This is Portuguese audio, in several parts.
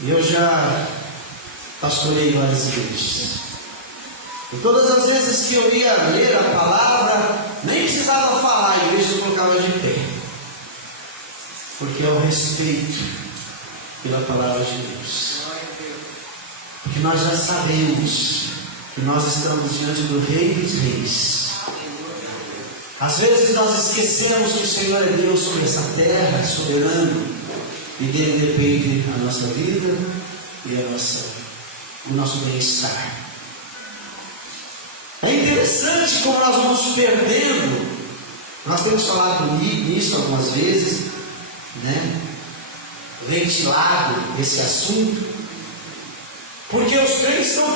E eu já pastorei várias igrejas. E todas as vezes que eu ia ler a palavra, nem precisava falar, a igreja colocava de pé. Porque é o respeito pela palavra de Deus. Porque nós já sabemos que nós estamos diante do Rei dos Reis. Às vezes nós esquecemos que o Senhor é Deus sobre essa terra, é soberano, e dele depende a nossa vida e o nosso bem-estar. É interessante como nós vamos perdendo. Nós temos falado nisso algumas vezes, né? Ventilado esse assunto, porque os crentes estão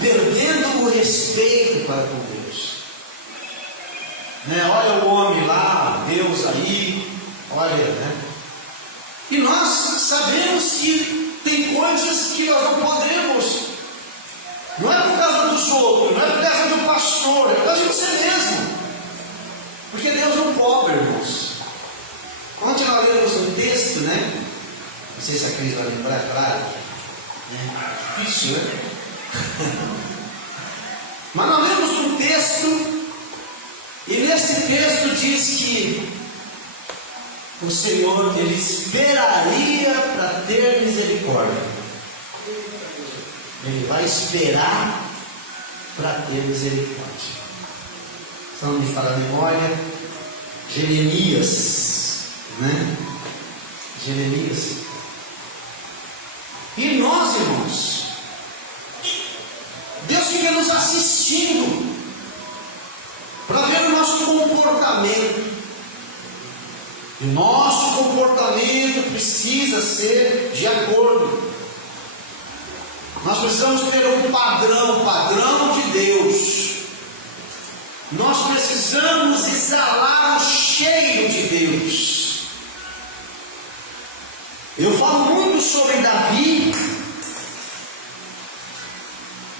perdendo o respeito para com Deus, né? Olha o homem lá, Deus aí, olha, né? E nós sabemos que tem coisas que nós não podemos. Não é por causa dos outros, não é por causa do pastor, é por causa de você mesmo. Porque Deus não pobre, irmãos. Ontem nós lemos um texto, né? Não sei se a Cris vai lembrar, claro. Difícil, né? Mas nós lemos um texto, e nesse texto diz que o Senhor, Ele esperaria para ter misericórdia. Ele vai esperar para ter misericórdia. Se não me falha a memória, Jeremias, né? Jeremias. E nós, irmãos, Deus fica nos assistindo para ver o nosso comportamento. E o nosso comportamento precisa ser de acordo. Nós precisamos ter um padrão de Deus. Nós precisamos exalar o cheiro de Deus. Eu falo muito sobre Davi,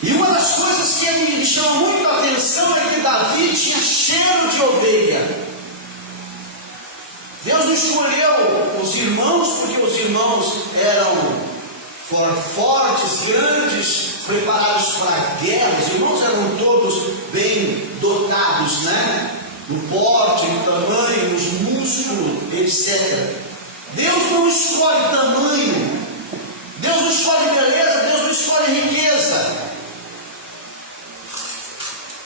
e uma das coisas que me chama muito a atenção é que Davi tinha cheiro de ovelha. Deus não escolheu os irmãos porque os irmãos eram fortes, grandes, preparados para a guerra. Os irmãos eram todos bem dotados, né? No porte, no tamanho, nos músculos, etc. Deus não escolhe tamanho, Deus não escolhe beleza, Deus não escolhe riqueza.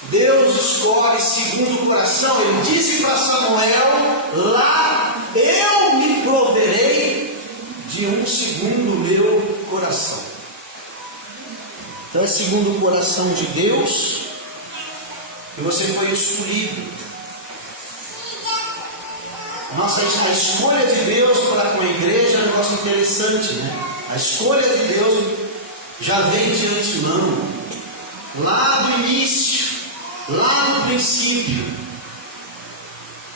Deus escolhe segundo o coração. Ele disse para Samuel: lá eu me proverei de um segundo o meu coração. Então é segundo o coração de Deus, e você foi escolhido. A escolha de Deus para com a igreja é um negócio interessante, né? A escolha de Deus já vem de antemão, lá do início, lá no princípio,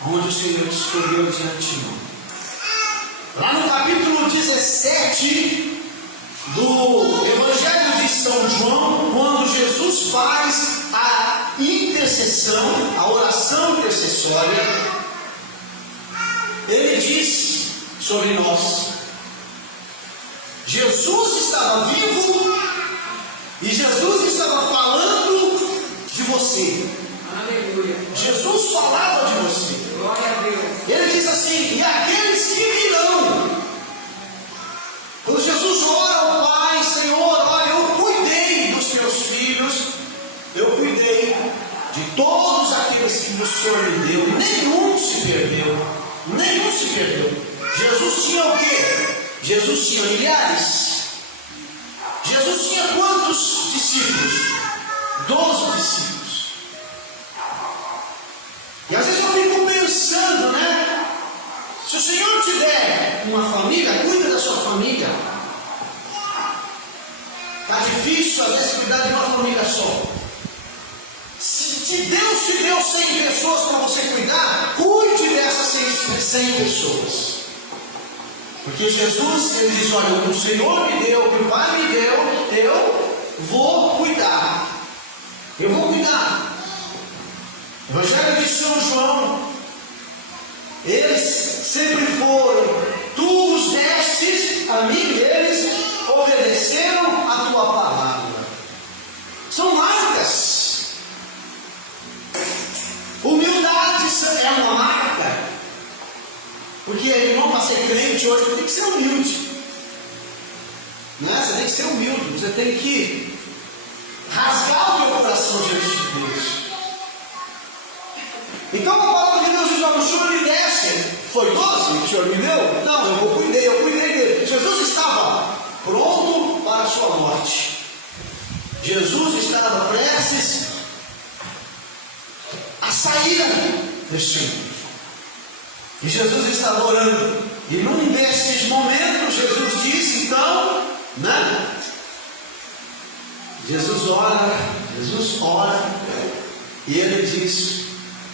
onde o Senhor escolheu de antemão. Lá no capítulo 17 do Evangelho de São João, quando Jesus faz a intercessão, a oração intercessória, Ele diz sobre nós: Jesus estava vivo e Jesus estava falando de você. Aleluia. Jesus falava de você. Glória a Deus. Ele diz assim: e aqueles que virão. Quando Jesus ora ao Pai: Senhor, olha, eu cuidei dos meus filhos, eu cuidei de todos aqueles que o Senhor me deu, e nenhum se perdeu. Nenhum se perdeu. Jesus tinha o quê? Jesus tinha milhares. Jesus tinha quantos discípulos? 12 discípulos. E às vezes eu fico pensando, né? Se o Senhor te der uma família, cuida da sua família. Está difícil às vezes cuidar de uma família só. Se Deus te deu 100 pessoas para você cuidar, cuide dessas 100 pessoas. Porque Jesus, Ele diz: olha, o Senhor me deu, o que o Pai me deu, eu vou cuidar. Eu vou cuidar. Evangelho de São João, eles sempre foram: tu os destes a mim, eles obedecem. obedeceram a tua palavra. São marcas. Humildade é uma marca. Porque, irmão, para ser crente hoje, tem que ser humilde. Não é? Você tem que ser humilde. Você tem que rasgar o teu coração diante de Deus. Então a palavra de Deus diz: o Senhor me desse. Foi 12 que o Senhor me deu? Não, eu cuidei dele. Jesus estava pronto para a sua morte. Jesus estava prestes a sair deste mundo. E Jesus estava orando. E num desses momentos, Jesus disse, então, né? Jesus ora, e ele diz: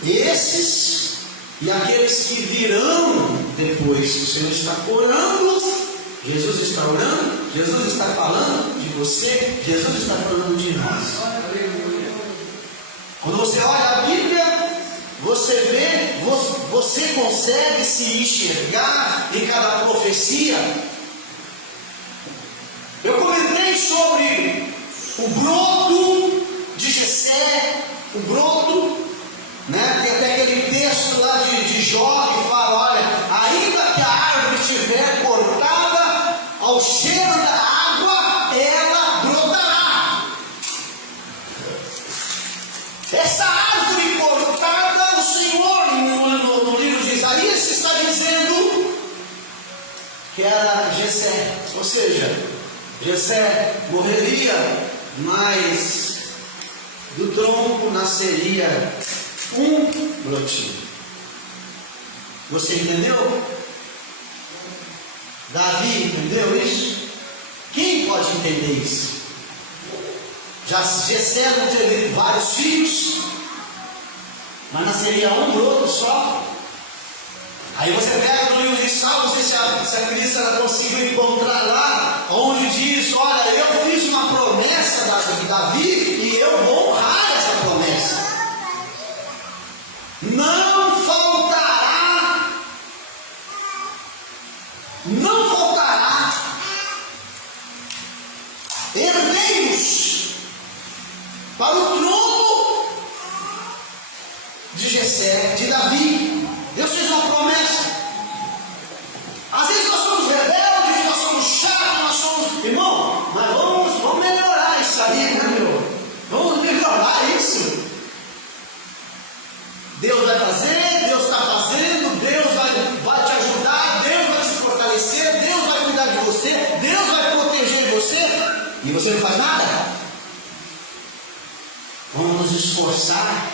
esses e aqueles que virão depois. O Senhor está orando, Jesus está orando, Jesus está falando de você, Jesus está falando de nós. Quando você olha a Bíblia, você vê, você consegue se enxergar em cada profecia. Eu comentei sobre o broto de Jessé, o broto, né? Tem até aquele texto lá de Jó que fala: olha, ainda que a árvore estiver cortada, ao cheiro da água ela brotará. Essa árvore cortada, o Senhor, no livro de Isaías, está dizendo que era Jessé. Ou seja, Jessé morreria, mas do tronco nasceria um brotinho. Você entendeu? Davi entendeu isso? Quem pode entender isso? Já Jessé não teve vários filhos, mas nasceria um broto só. Aí você pega no livro de Salmos, se a Cris conseguiu encontrar lá, onde diz: olha, eu fiz uma promessa a Davi e eu vou honrar essa promessa. Não faltará herdeiros para o trono de Jessé, de Davi. Deus fez uma promessa. Às vezes nós somos rebeldes, nós somos chatos, nós somos... Irmão, mas vamos melhorar isso aí, né, meu? Vamos melhorar isso. Deus vai fazer, Deus está fazendo, Deus vai te ajudar, Deus vai te fortalecer, Deus vai cuidar de você, Deus vai proteger você, e você não faz nada. Vamos nos esforçar.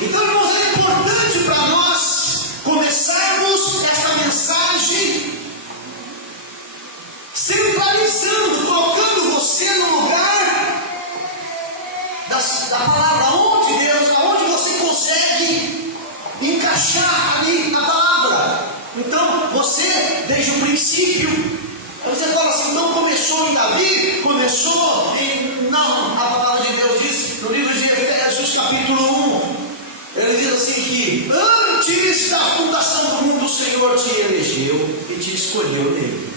Então, irmãos, é importante para nós começarmos essa mensagem centralizando, colocando você no lugar da palavra, aonde você consegue encaixar ali na palavra. Então, você, desde o princípio, você fala assim: não começou em Davi, começou em... Não, a palavra de Deus diz no livro de Efésios capítulo 1, ele diz assim que antes da fundação do mundo o Senhor te elegeu e te escolheu nele.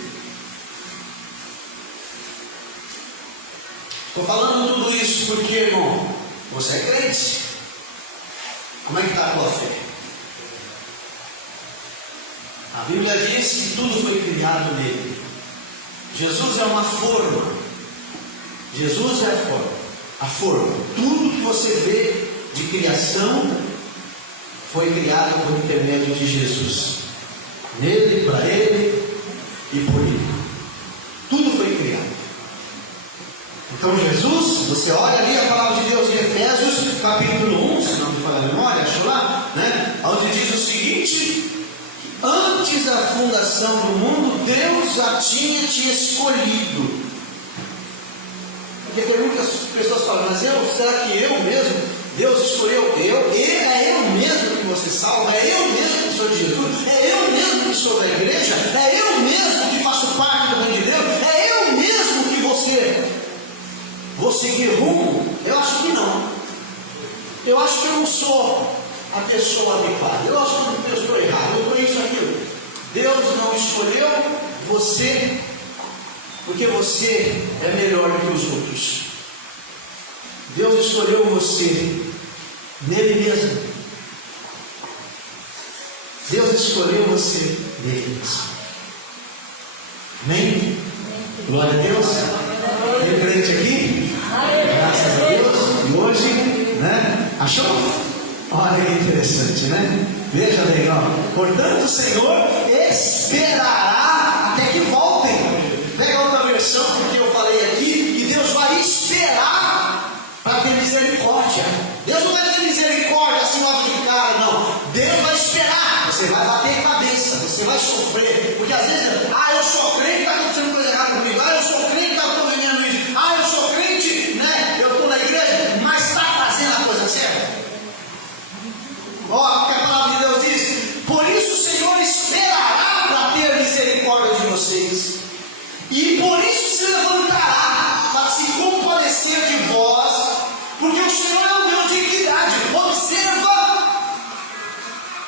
Estou falando tudo isso porque, irmão, você é crente. Como é que está a tua fé? A Bíblia diz que tudo foi criado nele. Jesus é uma forma. Jesus é a forma. Tudo que você vê de criação foi criado por intermédio de Jesus. Nele, para ele e por ele. Tudo foi criado. Então Jesus, você olha ali a palavra de Deus em Efésios capítulo 1, se não me falha a memória, achou lá, né? Onde diz o seguinte: antes da fundação do mundo, Deus já tinha te escolhido. Porque tem muitas pessoas falando: mas será que eu mesmo? Deus escolheu é eu mesmo que você salva, é eu mesmo que sou de Jesus, é eu mesmo que sou da igreja, é eu mesmo que faço parte do reino de Deus, é eu mesmo que vou seguir rumo. Eu acho que não. Eu acho que eu não sou a pessoa adequada. Eu acho que eu estou errado. Eu estou isso, aquilo. Deus não não escolheu você porque você é melhor do que os outros. Deus escolheu você nele mesmo. Deus escolheu você nele mesmo. Amém? Glória a Deus. Tem crente aqui? Graças a Deus. E hoje, né? Achou? Olha que interessante, né? Veja bem, ó. Portanto, o Senhor esperará até que voltem. Pega outra versão, porque eu falei aqui, que Deus vai esperar para ter misericórdia. Deus não vai ter misericórdia assim logo de cara, não. Deus vai esperar. Você vai bater cabeça, você vai sofrer. Porque às vezes, eu sou crente, está acontecendo coisa errada comigo. Eu sou crente, está conveniendo isso. Eu sou crente, né? Eu estou na igreja, mas está fazendo a coisa certa. Ó, porque a palavra de Deus diz: por isso o Senhor esperará para ter misericórdia de vocês, e por isso se levantará para se compadecer de vós, porque o Senhor é o meu de equidade. Observa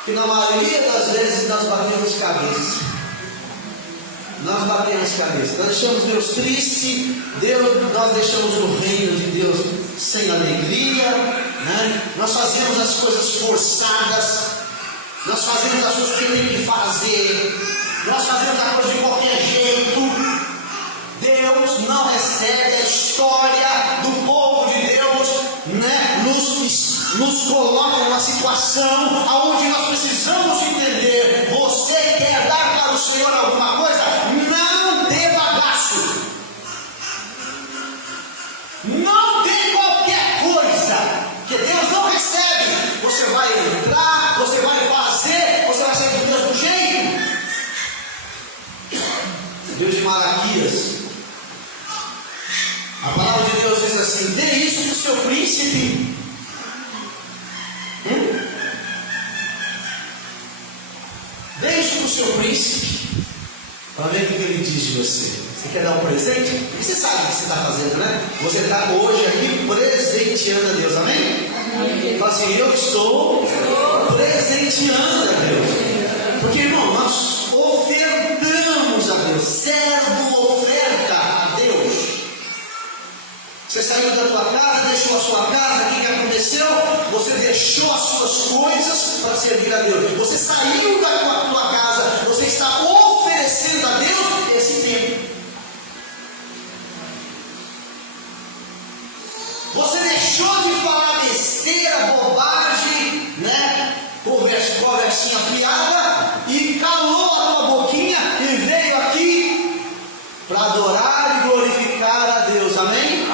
que na maioria das vezes nós batemos cabeça. Nós batemos cabeça, nós deixamos Deus triste, nós deixamos o reino de Deus sem alegria, né? Nós fazemos as coisas forçadas, nós fazemos as coisas que tem que fazer, nós fazemos a coisa de qualquer jeito. Deus não recebe a história do povo de Deus, né? Nos coloca numa situação onde nós precisamos entender: você quer dar para o Senhor alguma coisa? Não dê bagaço, não dê qualquer coisa, que Deus não recebe. Você vai entrar, você vai fazer, você vai sair do mesmo jeito. Deus de Malaquias, a palavra de Deus diz assim: dê isso para o seu príncipe. Dê isso para o seu príncipe, para ver o que ele diz de você. Você quer dar um presente? E você sabe o que você está fazendo, né? Você está hoje aqui presenteando a Deus, amém? Fala assim: eu estou presenteando a Deus. Porque, irmão, nós ofertamos a Deus. Servo oferta a Deus. Você saiu da tua casa, deixou a sua casa, o que aconteceu? Você deixou as suas coisas para servir a Deus. Você saiu da tua casa, você está oferecendo a Deus esse tempo. Você deixou de falar besteira, bobagem, né? Conversinha fiada, e calou a tua boquinha e veio aqui para adorar e glorificar a Deus, amém?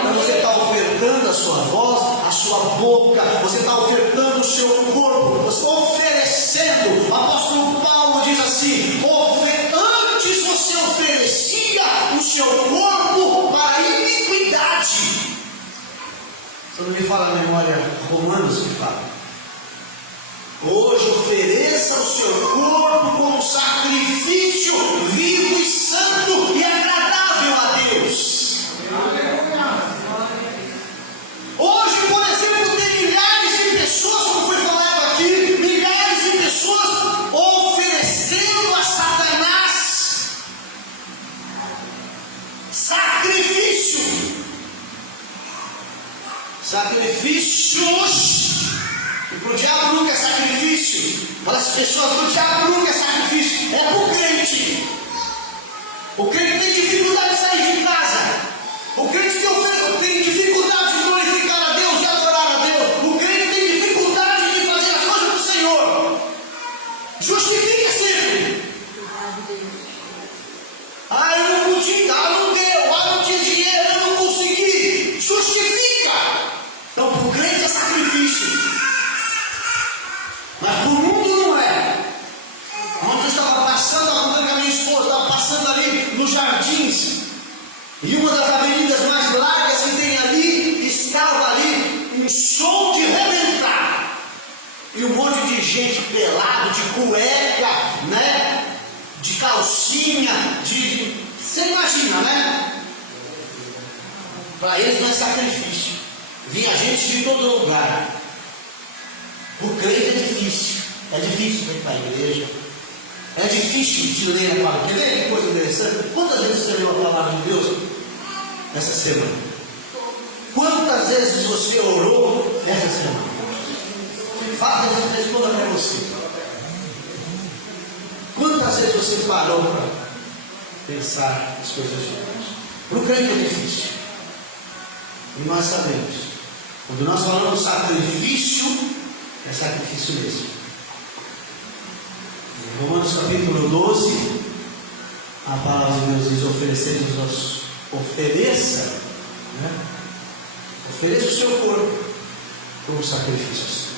Então você está ofertando a sua voz, a sua boca, você está ofertando o seu corpo, você está oferecendo. O apóstolo Paulo diz assim: antes você oferecia o seu corpo para a iniquidade. Você não me fala a memória, Romanos que fala: hoje ofereça o seu corpo como sacrifício vivo e santo e agradável a Deus. Hoje, por exemplo, tem milhares de pessoas, como foi falado aqui, milhares de pessoas oferecendo a Satanás sacrifícios. E para o diabo nunca é sacrifício. Para as pessoas do diabo nunca é sacrifício. É para o crente. O crente tem dificuldade de sair de casa. O crente tem dificuldade de glorificar a Deus, de adorar a Deus. O crente tem dificuldade de fazer as coisas para o Senhor. Justifica sempre. Eu não podia, não deu, não tinha dinheiro, eu não consegui. Justifica. Então, para o crente é sacrifício. Mas para o mundo não é. Ontem eu estava passando, andando com a minha esposa, estava passando ali nos jardins, e uma das avenidas mais largas que tem ali, estava ali um som de rebentar, e um monte de gente pelado, de cueca, né? De calcinha, você imagina, né? Para eles não é sacrifício. Vinha gente de todo lugar. O crente é difícil vir para a igreja, É difícil de ler a palavra. Quer ver que coisa interessante? Quantas vezes você leu a palavra de Deus essa semana? Quantas vezes você orou essa semana? Faça essa resposta para você. Quantas vezes você parou para pensar as coisas de Deus? Para o crente é difícil. E nós sabemos. Quando nós falamos sacrifício, é sacrifício mesmo. Em Romanos capítulo 12, a palavra de Deus diz: ofereça, né? Ofereça o seu corpo como sacrifício.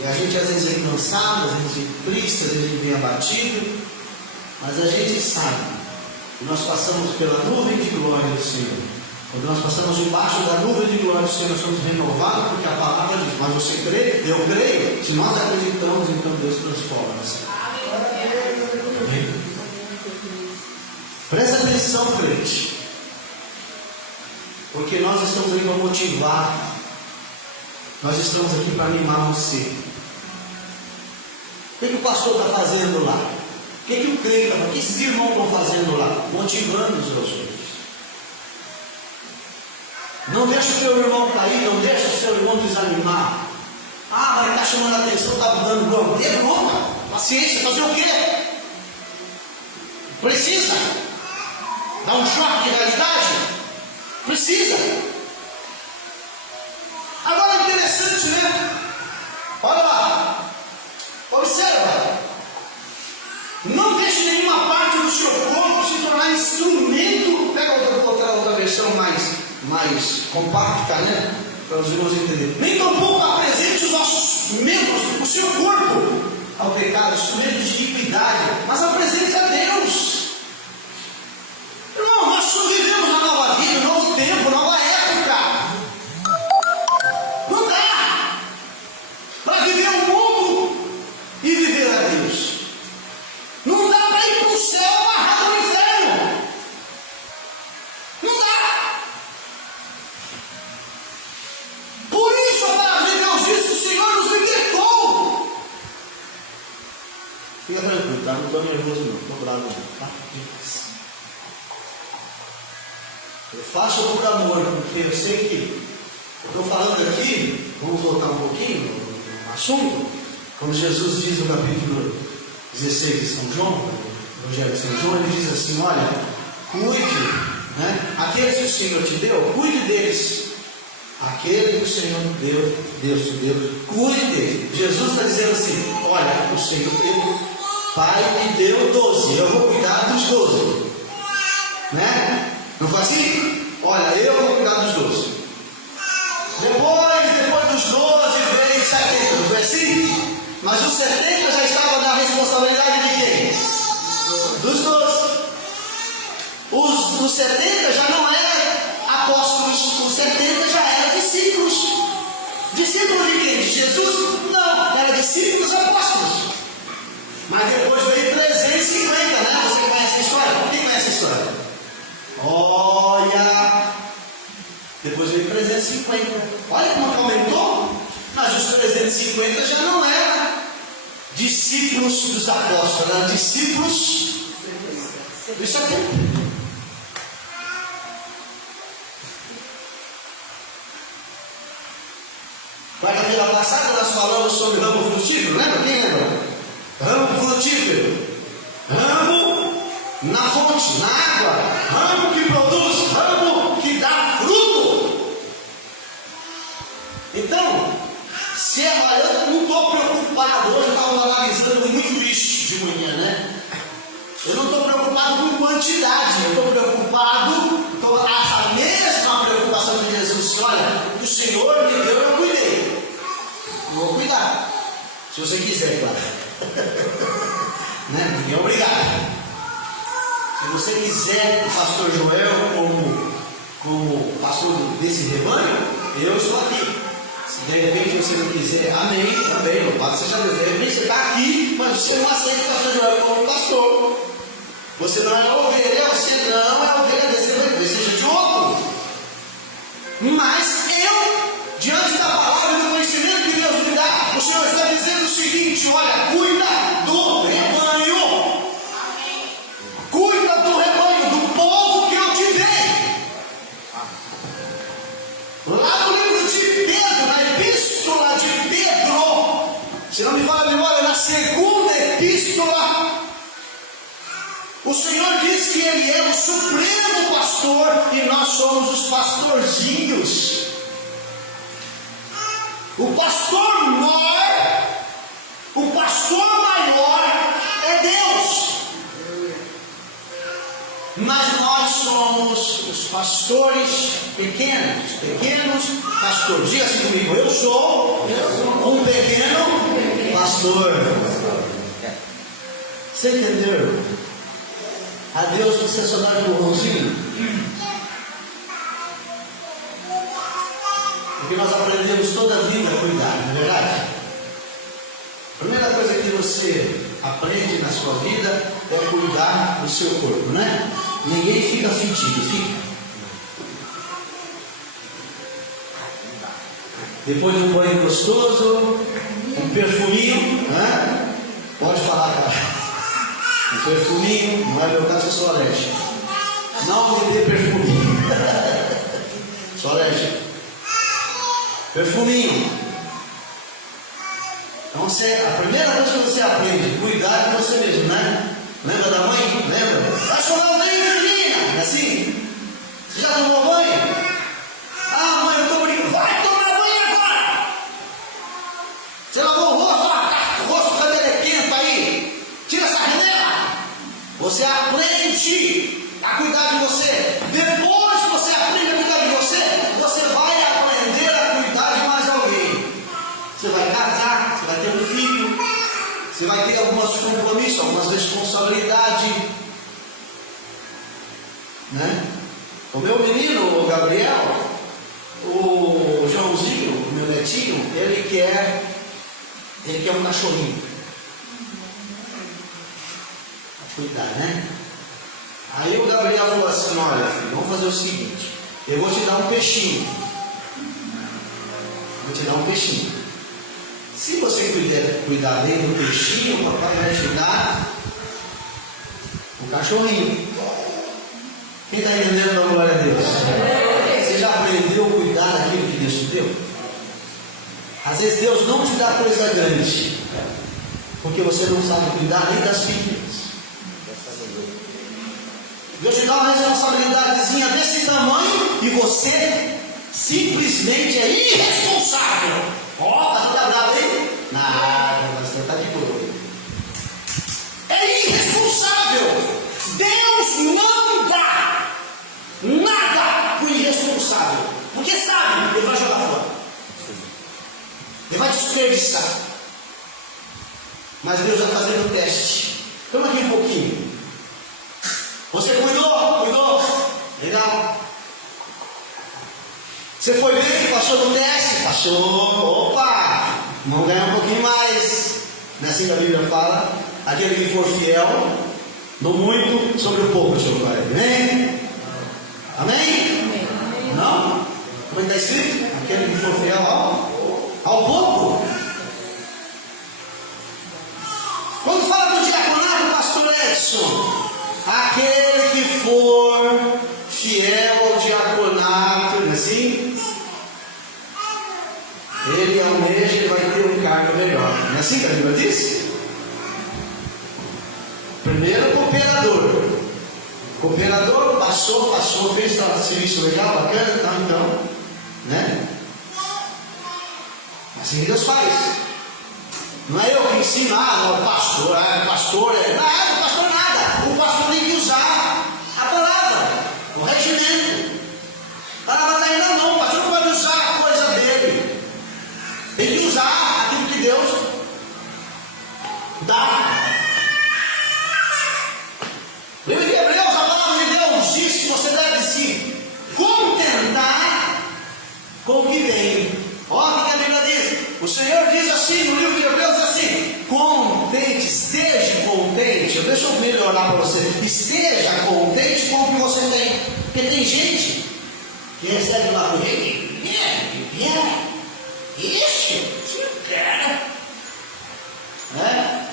E a gente às vezes vem cansado, às vezes vem triste, às vezes vem abatido, mas a gente sabe que nós passamos pela nuvem de glória do Senhor. Quando nós passamos debaixo da nuvem de glória do Senhor, nós somos renovados, porque a palavra diz: mas você crê? Eu creio. Se nós acreditamos, então Deus transforma. Amém? Presta atenção, crente, porque nós estamos aqui para motivar. Nós estamos aqui para animar você. O que o pastor está fazendo lá? O que o crente está fazendo? O que esses irmãos estão fazendo lá? Motivando os outros. Não deixa o teu irmão cair, não deixa o seu irmão desanimar. Ah, mas está chamando a atenção, está dando bronca. Dê bronca, paciência, fazer o quê? Precisa dar um choque de realidade? Precisa. Agora é interessante, né? Olha lá, observa. Não deixe nenhuma parte do seu corpo se tornar instrumento. Pega outra versão mais compacta, né? Para os irmãos entenderem. Nem tampouco apresente os nossos membros, o seu corpo, ao pecado, instrumentos de iniquidade, mas apresente a Deus. Irmão, nós só vivemos uma nova vida, um novo tempo, nova época. Não dá para viver o mundo e viver a Deus. Não dá para ir para o céu amarrado no inferno. Não dá. Por isso a palavra de Deus diz que o Senhor nos libertou. Fica tranquilo, tá? Não estou nervoso não, estou bravo não, tá? Eu faço por amor, porque eu sei que estou falando aqui, vamos voltar um pouquinho no assunto, quando Jesus diz no capítulo 16 de São João, no Evangelho de São João, ele diz assim: olha, cuide, né? Aqueles que o Senhor te deu, cuide deles. Aquele que o Senhor Deus te deu, cuide deles. Jesus está dizendo assim: olha, o Senhor, Pai me deu 12, eu vou cuidar dos 12, né? Não foi assim? Olha, eu vou cuidar dos 12. Depois dos 12 veio 70, não foi assim? Mas os 70 já estavam na responsabilidade de quem? Dos 12. Os 70 já não eram apóstolos, os 70 já eram discípulos. Discípulos de quem? De Jesus? Não, eram discípulos apóstolos. Mas depois veio 350, né? Você conhece a história? Quem conhece a história? Olha, depois veio 350. Olha como aumentou. Mas os 350 já não eram discípulos dos apóstolos, eram discípulos dos 70. Quarta-feira passada nós falamos sobre ramo frutífero, lembra? Quem lembra? Ramo frutífero, ramo na fonte, na água, ramo que produz, ramo que dá fruto. Então, eu não estou preocupado, hoje eu estava analisando muito isso de manhã, né? Eu não estou preocupado com quantidade, eu estou preocupado com essa mesma preocupação de Jesus. Olha, o que o Senhor me deu, eu cuidei. Vou cuidar. Se você quiser, claro. Né? Ninguém é obrigado. Se você quiser o pastor Joel como pastor desse rebanho, eu estou aqui. Se de repente você não quiser, amém, também, louvado seja Deus. De repente você está aqui, mas você não aceita o pastor Joel como pastor. Você não é ovelha, você não é ovelha desse rebanho, seja de outro. Mas eu, diante da palavra e do conhecimento que Deus me dá, o Senhor está dizendo o seguinte: olha, segunda epístola, o Senhor diz que Ele é o supremo pastor e nós somos os pastorzinhos. O pastor maior, o pastor maior é Deus. Mas nós somos os pastores pequenos pastores. Diga assim comigo: eu sou um pequeno pastor. Você entendeu? A Deus precisa só dar um mãozinho. Porque nós aprendemos toda a vida a cuidar, não é verdade? A primeira coisa que você aprende na sua vida é cuidar do seu corpo, né? Ninguém fica fedido, fica. Depois de um banho gostoso, um perfuminho, né? Pode falar, cara. Um perfuminho, não é meu caso, eu sou alérgico. Não me dê perfuminho. Sou alérgico. Perfuminho. Então a primeira coisa que você aprende, cuidar de você mesmo, né? Lembra da mãe? Lembra? Vai chorar o banho, menina! É assim? Você já tomou banho? Ah, mãe, eu estou brincando. Vai tomar banho agora! Você lavou o rosto? O rosto, o cabelo é quente aí. Tira essa renela. Você aprende a cuidar de você. Depois que você aprende a cuidar de você, você vai aprender a cuidar de mais alguém. Você vai casar, você vai ter um filho, você vai ter alguns compromissos, algumas responsabilidades, né? O meu menino, o Gabriel, o Joãozinho, o meu netinho, ele quer um cachorrinho. Cuidar, né? Aí o Gabriel falou assim: olha, filho, vamos fazer o seguinte, eu vou te dar um peixinho. Vou te dar um peixinho. Se você cuidar bem do peixinho, o papai vai te dar um cachorrinho. Quem está entendendo da glória a Deus? Você já aprendeu a cuidar daquilo que Deus te deu? Às vezes Deus não te dá coisa grande, porque você não sabe cuidar nem das pequenas. Deus te dá uma responsabilidadezinha desse tamanho e você simplesmente é irresponsável. Ó, você está bravo aí? Nada, você está de boa. É irresponsável. Deus não dá nada para o irresponsável, porque sabe, ele vai jogar fora, ele vai desperdiçar. Mas Deus vai fazer o teste. Toma aqui um pouquinho. Você cuidou? Legal. Você foi bem? Passou no teste? Passou. Opa! Vamos ganhar um pouquinho mais. Não é assim que a Bíblia fala? Aquele que for fiel no muito, sobre o pouco, seu Pai. Amém? Amém? Não? Como é que está escrito? Aquele que for fiel ao pouco. Quando fala do diaconato, pastor Edson, aquele que for fiel ao diaconato, não é assim? Ele almeja e vai ter um cargo melhor. Não é assim que a Bíblia diz? Primeiro, cooperador, passou, fez serviço legal, bacana, tá, então, né? Assim que Deus faz. Não é eu que ensino, não, o pastor é. Não, o pastor nada. O pastor tem que usar a palavra, o regimento. A palavra está ainda não, o pastor não pode usar a coisa dele. Tem que usar aquilo que Deus dá. Livro de Hebreus, a palavra de Deus diz que você deve se contentar com o que vem. Olha o que a Bíblia diz. O Senhor diz assim no livro de Hebreus, assim: contente, esteja contente. Deixa eu melhorar para você. Esteja contente com o que você tem. Porque tem gente que recebe lá com ele. Isso, cara. Né?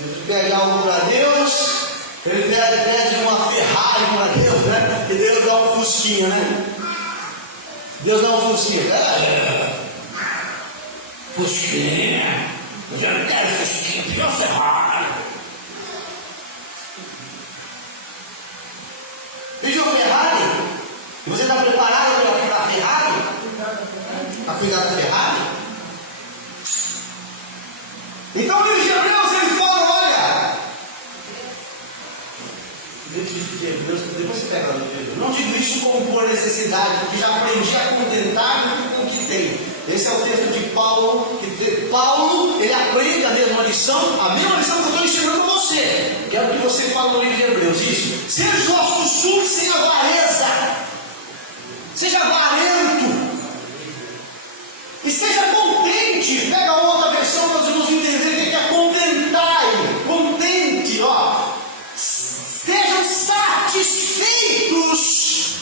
Ele pede algo para Deus. Ele pede uma Ferrari para Deus, né? E Deus dá um fusquinha, né? Deus dá um fusquinha. Fusquinha. Eu não quero fusquinha, pior Ferrari. Pediu Ferrari? E você está preparado para a Ferrari? Para cuidar da Ferrari? Então o livro de Hebreus ele fala, olha. Depois você pega lá no livro. Não digo isso como por necessidade, porque já aprendi a contentar-me com o que tenho. Esse é o texto de Paulo, que Paulo, ele aprende a mesma lição que eu estou ensinando a você, que é o que você fala no livro de Hebreus, isso. Seja os nossos costumes sem avareza, seja avarento, e seja contente. Pega a outra versão, nós vamos entender o que é contentar, contente, ó. Sejam satisfeitos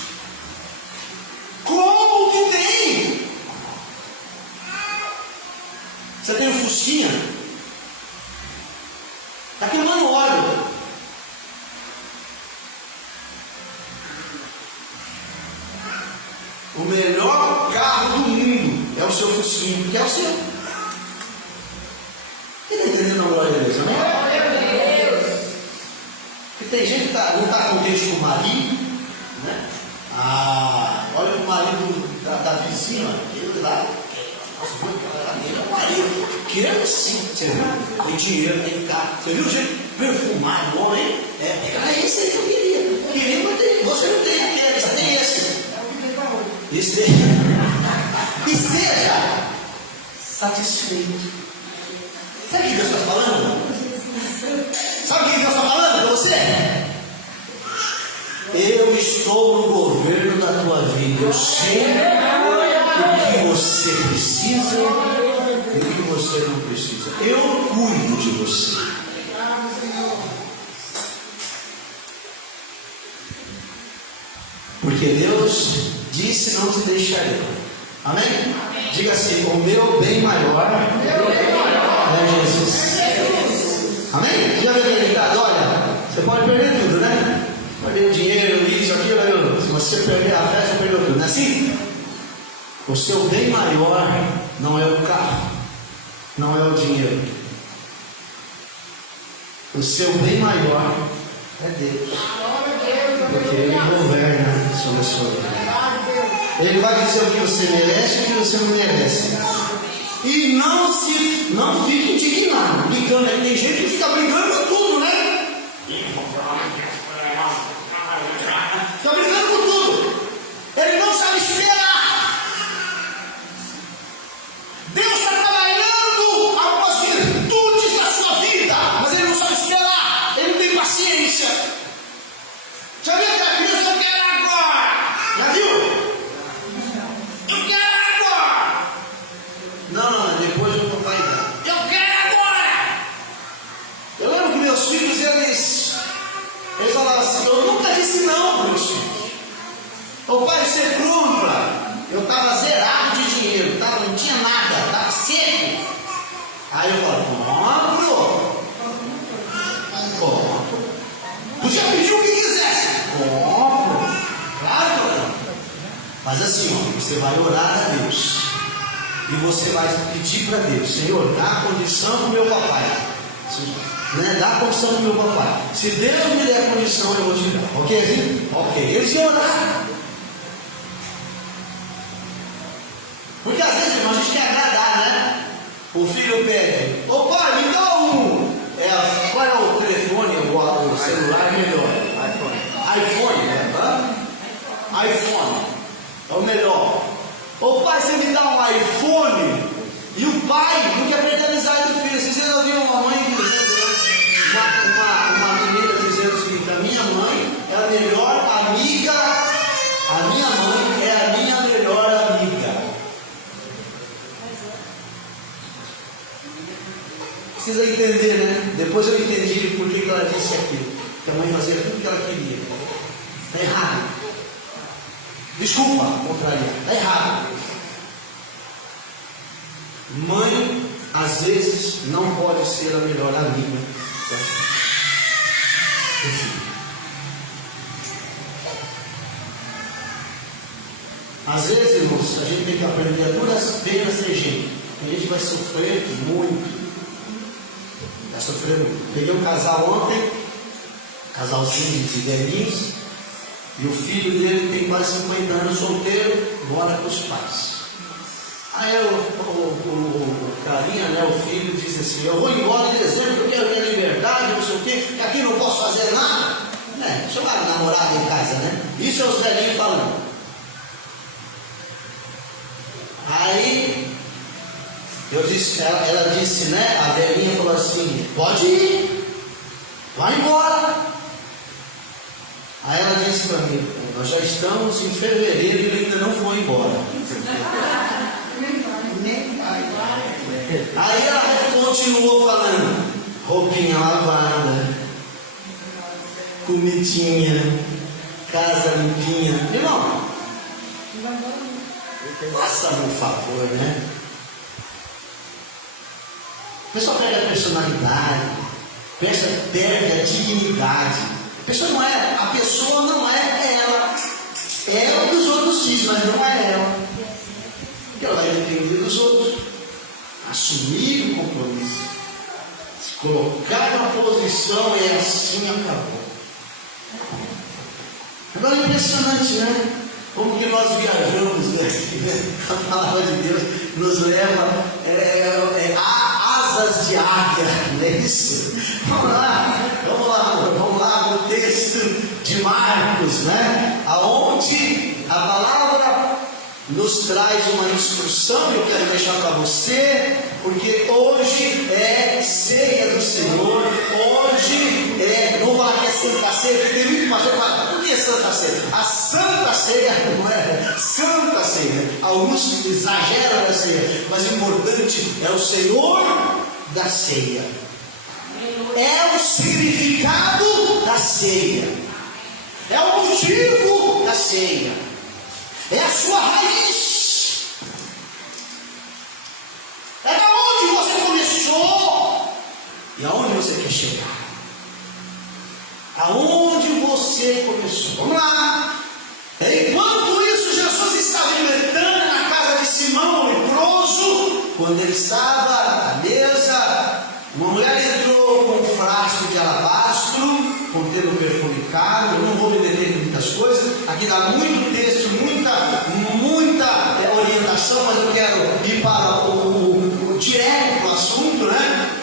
com o que tem. Você tem um Fusquinha? Está queimando óleo. O melhor carro do mundo é o seu Fusquinha, que é o seu. Quem está entendendo a glória de Deus? Amém? Porque tem gente que não está contente com o marido, né? Olha o marido da vizinha, ele lá. Nossa, mãe, ele é o marido. Querendo sim, você viu? Tem dinheiro, tem carro. Você viu o jeito perfumado, bom, hein? Era esse aí que eu queria. Queria, mas tem. Você não tem aquele, você tem esse. Esteja satisfeito. Sabe o que Deus está falando? Sabe o que Deus está falando para você? Eu estou no governo da tua vida. Eu sei o que você precisa e o que você não precisa. Eu cuido de você. Porque Deus disse: não te deixarei. Amém? Amém. Diga assim: o meu bem maior é Jesus. Amém? Já viu aquele ditado? Olha, você pode perder tudo, né? Perder dinheiro, isso, aquilo. Se você perder a fé, você perdeu tudo. Não é assim? O seu bem maior não é o carro, não é o dinheiro. O seu bem maior é Deus. Porque Ele governa sobre a sua vida. Ele vai dizer o que você merece e o que você não merece. E não fique indignado, brigando. Tem gente que fica brigando com tudo, né? Fica brigando com tudo. Ele não sabe esperar. Deus está trabalhando algumas virtudes na sua vida, mas ele não sabe esperar. Ele não tem paciência. Já viu aquela criança? Eu quero agora. Já viu? Eu quero agora. Não, depois eu vou dar. Eu quero agora. Eu lembro que meus filhos, eles falavam assim: eu nunca disse não para meus filhos. O pai, você compra. Eu estava zerado de dinheiro, não tinha nada, estava seco. Aí eu falo: compro. Podia pedir o que quisesse. Compro. Claro. Mas assim, ó, você vai orar a Deus. E você vai pedir para Deus: Senhor, dá a condição para o meu papai. Dá a condição para o meu papai. Se Deus me der a condição, eu vou te dar. Ok? Ok. Eles iam orar. Porque às vezes, irmão, a gente quer agradar, né? O filho pede: ô pai, me dá qual é o telefone, o celular melhor? iPhone, né? iPhone. É o melhor. Ô pai, você me dá um iPhone? E o pai não quer perder a amizade do filho. Vocês ouviram uma mãe dizendo, uma menina dizendo o seguinte: a minha mãe é a melhor amiga. A minha mãe é a minha melhor amiga. Precisa entender, né? Depois eu entendi por que ela disse aquilo. Que a mãe fazia tudo o que ela queria. Está errado. Desculpa, contrariar. Está errado. Mãe, às vezes, não pode ser a melhor amiga do filho. Às vezes, irmãos, a gente tem que aprender a duras penas ser gente. A gente vai sofrer muito. sofrendo muito. Peguei um casal ontem, casalzinho de velhinhos, e o filho dele tem quase 50 anos, solteiro, mora com os pais. Aí o carinha, né, o filho, disse assim: eu vou embora em dezembro, eu quero minha liberdade, não sei o quê, que aqui não posso fazer nada. Chamaram a namorada em casa, né? Isso é os velhinhos falando. Aí eu disse, ela disse, né? A velhinha falou assim: pode ir, vai embora. Aí ela disse para mim: nós já estamos em fevereiro e ele ainda não foi embora. Aí ela continuou falando: roupinha lavada, comidinha, casa limpinha. Irmão, faça-me um favor, né? O pessoal perde a personalidade, perde a dignidade. A pessoa não é ela. É o que os outros dizem, mas não é ela. Porque ela vai depender dos outros. Assumir o compromisso, se colocar na posição, é assim, acabou. Agora é impressionante, né? Como que nós viajamos, né? A palavra de Deus nos leva a asas de águia, não é isso? Vamos lá no texto de Marcos, né? Aonde a palavra nos traz uma instrução. Eu quero deixar para você, porque hoje é ceia do Senhor, hoje não vai que é Santa Ceia, porque tem muito mais. Por que é Santa Ceia? A Santa Ceia não é Santa Ceia. Alguns exageram na ceia, mas o importante é o Senhor da ceia. É o significado da ceia, é o motivo da ceia, é a sua raiz, é da onde você começou e aonde você quer chegar. Aonde você começou? Vamos lá. Enquanto isso, Jesus estava em Betânia, na casa de Simão, o leproso. Quando ele estava à mesa, uma mulher entrou com um frasco de alabastro, contendo perfume caro. Eu não vou me deter em muitas coisas. Aqui dá muito texto, muita orientação, mas eu quero ir para o direto do assunto, né?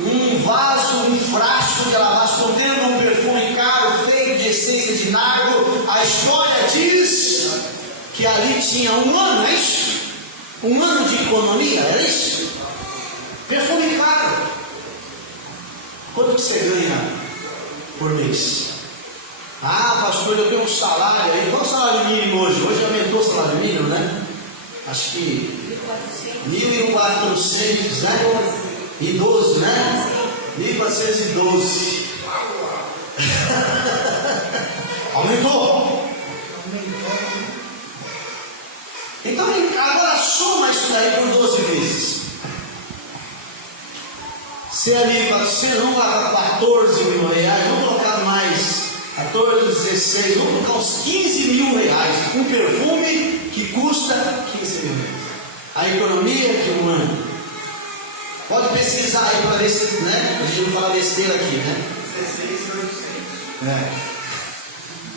Um vaso, um frasco de alabastro contendo um perfume caro, feito de essência de nardo. A história diz que ali tinha um ano, é isso? Um ano de economia, era isso? Perfume caro. Quanto que você ganha por mês? Ah, pastor, eu tenho um salário aí. Qual é o salário mínimo hoje? Hoje aumentou o salário mínimo, né? Acho que 1.400, né? E 12, né? 1.412. Aumentou. Então agora soma isso daí por 12 vezes. Se é 1.400, vamos colocar 14 mil reais, vamos colocar mais 14, 16, vamos colocar uns 15 mil reais. Um perfume que custa 15 mil reais. A economia que um ano. Pode pesquisar aí para ver se, né? A gente não fala besteira aqui, né? 16.800.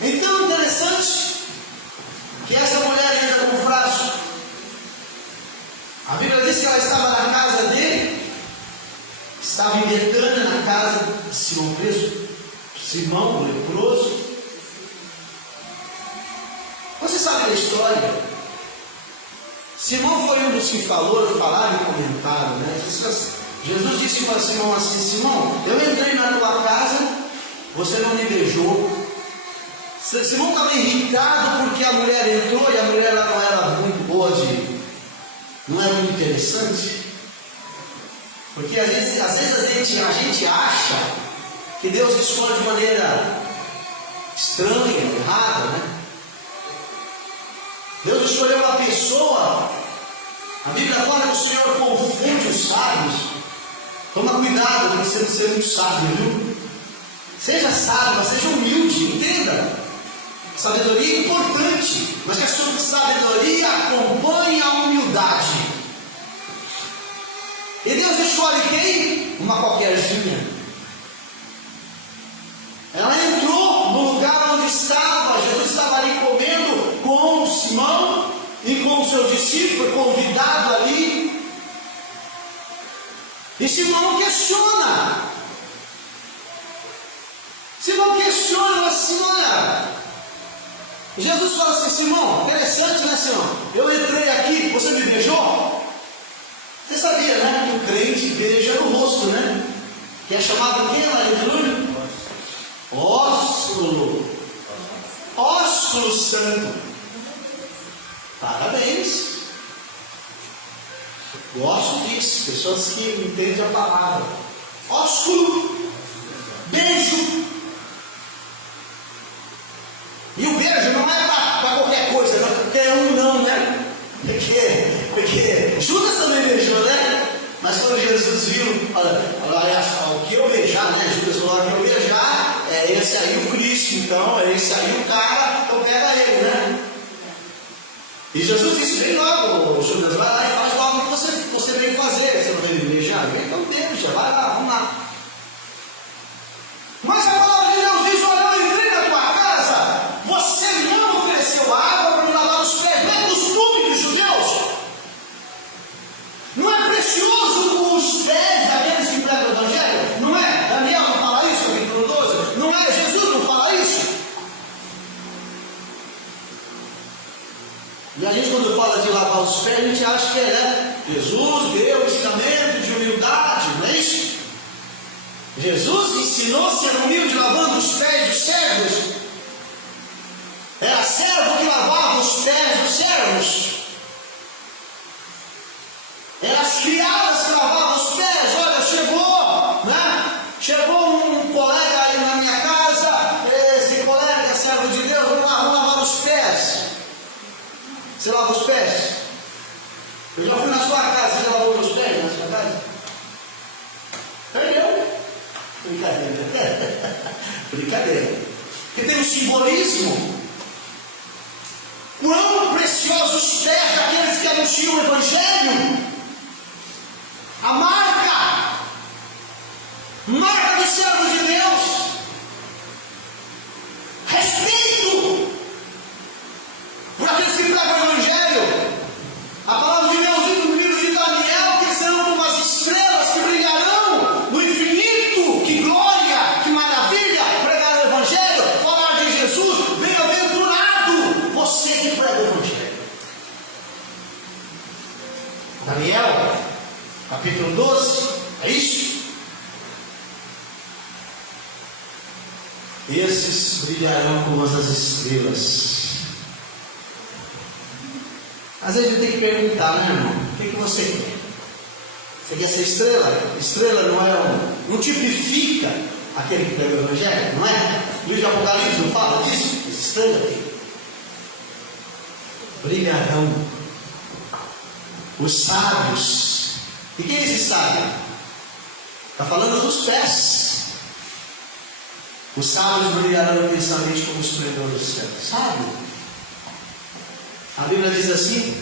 Então, interessante que essa mulher entra com o frasco. A Bíblia diz que ela estava na casa dele, estava em Betânia, na casa de Simão preso, Simão, o leproso. Você sabe da história? Simão foi um dos que falaram e comentaram, né? Jesus disse para Simão assim: Simão, eu entrei na tua casa, você não me beijou. Simão estava irritado porque a mulher entrou e a mulher não era muito boa, não era muito interessante. Porque às vezes a gente acha que Deus escolhe de maneira estranha, errada, né? Deus escolheu uma pessoa. A Bíblia fala que o Senhor confunde os sábios. Toma cuidado para você não ser muito sábio, viu? Seja sábio, mas seja humilde, entenda. Sabedoria é importante, mas que a sua sabedoria acompanhe a humildade. E Deus escolhe quem? Uma qualquerzinha. Simão questiona. Simão questiona assim, olha. Jesus fala assim, Simão, interessante, né, Simão? Eu entrei aqui, você me beijou? Você sabia, né, que o crente beija no rosto, né? Que é chamado o quê, aleluia? Ósculo. Ósculo santo. Parabéns. Gosto disso. Pessoas que entendem a palavra. Ósculo. Beijo. E o beijo não é para qualquer coisa, não é qualquer um não, né? Porque Judas também beijou, né? Mas quando Jesus viu, o que eu beijar, né? Judas falou, o que eu beijar, é esse aí o Cristo, então, é esse aí o cara, então pega ele, né? E Jesus disse bem logo, Judas, vai lá e faz logo o que você veio fazer. Você não veio me beijar? Então beija, vai lá, vamos lá. Mas a palavra de Deus diz, olha, eu entrei na tua casa, você não ofereceu água para me lavar os pés, não é costume dos judeus. Não é precioso os pés daqueles que pregam o Evangelho? Não é? Daniel não fala isso, capítulo 12? Não é? Jesus não fala isso? E a gente, quando fala de lavar os pés, a gente acha que é, Jesus deu o ensinamento de humildade, não é isso? Jesus ensinou a ser humilde lavando os pés dos servos. Era servo que lavava os pés dos servos. Eram as criadas que lavavam os pés. Olha, chegou, né? Chegou um colega aí na minha casa. Esse colega, servo de Deus, vamos lavar os pés. Você lava os pés? Eu já fui na sua casa, você lavou meus pés na sua casa? Entendeu? Brincadeira. Brincadeira. Porque tem um simbolismo. Quão preciosos os pés daqueles que anunciam o Evangelho. A marca do servo de Deus. Respeito por aqueles que pregam o Evangelho. A palavra de Deus diz no livro de Daniel que serão como as estrelas que brilharão no infinito. Que glória, que maravilha, pregar o Evangelho, falar de Jesus. Bem-aventurado você que prega o Evangelho. Daniel, capítulo 12, é isso? Esses brilharão como as estrelas. Às vezes a gente tem que perguntar, né, irmão? O que você quer? Você quer ser estrela? Estrela não tipifica aquele que prega o Evangelho, não é? O livro de Apocalipse não fala disso? Estrela aqui. Brilharão. Os sábios. E quem é esse sábio? Está falando dos pés. Os sábios brilharão intensamente como o esplendor do céu. Sábio. A Bíblia diz assim: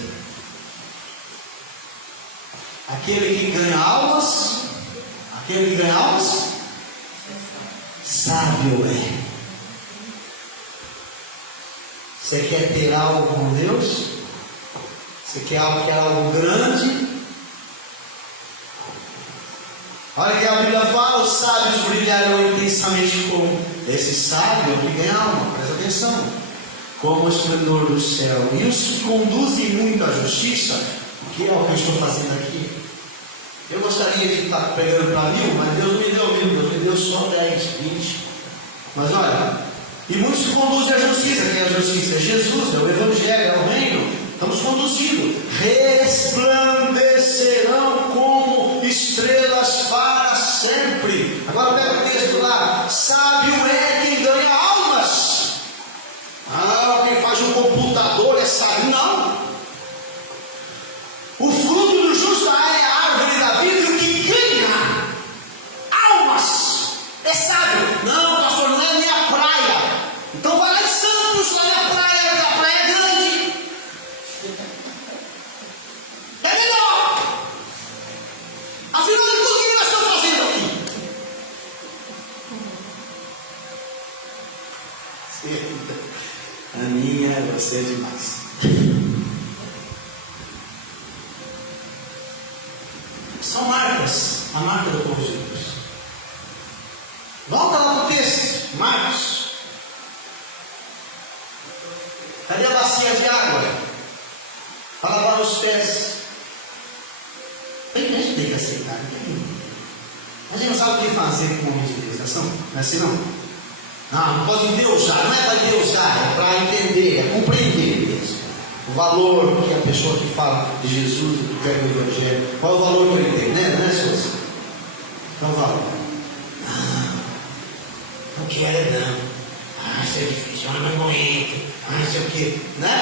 aquele que ganha almas, sábio é. Você quer ter algo com Deus? Você quer algo grande? Olha que a Bíblia fala, os sábios brilharão intensamente como. Esse sábio é o que ganha alma, presta atenção. Como o esplendor do céu. E os que conduzem muito à justiça, que é o que eu estou fazendo aqui. Eu gostaria de estar pegando para 1000, mas Deus me deu 1000, Deus me deu só 10, 20. Mas olha, e muitos que conduzem à justiça, que é a justiça? É Jesus, é o Evangelho, é o reino. Estamos conduzindo. Resplandecerão como estrelas para sempre. Agora pega o texto lá. Sábio é quem ganha almas. Quem faz um computador é sábio? Não. O fruto do justo é a árvore da vida, e o que ganha almas é sábio. Não, pastor, não é a minha praia. Então vai lá em Santos, lá na praia, a praia é grande. É melhor. Afinal de tudo, o que nós estamos fazendo aqui? A minha, você é demais. São marcas. A marca Volta lá para o texto, Marcos. Cadê a bacia de água? Para lavar os pés. A gente tem que aceitar. A gente não sabe o que fazer com o homem de Deus, não é assim não? Não pode endeusar, não é para endeusar, é para entender, é compreender Deus. O valor que a pessoa que fala de Jesus, que pega o Evangelho, qual é o valor que ele tem, né? Não é, Sousa? Qual é o valor? Não quero não. Isso é difícil, não aguento. Não sei o que, né?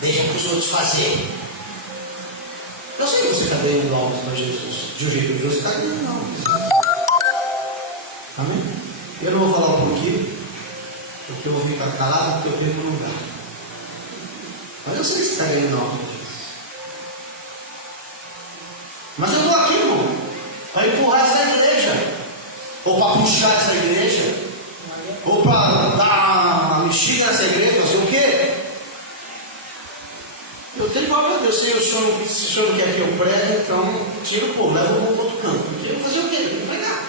Deixa para os outros fazerem. Eu sei que você está ganhando algo para Jesus. De um jeito que você está ganhando, não. Amém? Eu não vou falar o porquê, porque eu vou ficar calado, porque eu perco no lugar. Mas eu sei que você está ganhando algo para Jesus. Mas eu estou aqui, irmão, para empurrar essa igreja, ou para puxar essa igreja, ou para dar uma mexida nessa igreja, fazer o quê? Eu tenho que falar para Deus, se o senhor não quer que eu pregue, então tira o povo, leva o povo para outro canto. Porque eu vou fazer o quê? Eu vou pregar.